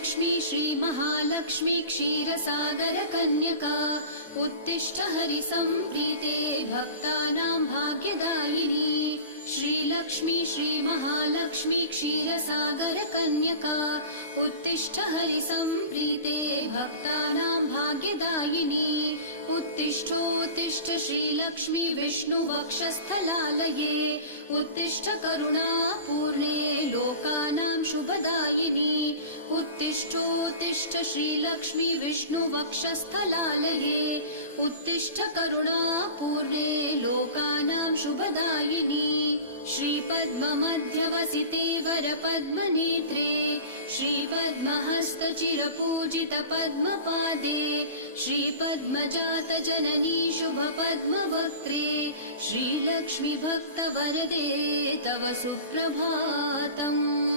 श्रीलक्ष्मी श्रीमहालक्ष्मी क्षीरसागरकन्यका उत्तिष्ठ हरिसम्प्रीते भक्तानां भाग्यदायिनी। श्रीलक्ष्मी श्रीमहालक्ष्मी क्षीरसागरकन्यका उत्तिष्ठ हरिसम्प्रीते भक्तानां भाग्यदायिनी। उत्तिष्ठोत्तिष्ठ श्रीलक्ष्मी विष्णुवक्षस्थलालये उत्तिष्ठ करुणापूर्णे लोकानां शुभदायिनी। उत्तिष्ठोत्तिष्ठ श्रीलक्ष्मी विष्णुवक्षस्थलालये उत्तिष्ठ करुणापूर्णे लोकानां शुभदायिनी। श्रीपद्ममध्यवसिते वरपद्मनेत्रे श्रीपद्महस्तचिरपूजितपद्मपादे श्रीपद्मजातजननी शुभपद्मवक्त्रे श्रीलक्ष्मी भक्तवरदे तव सुप्रभातम्।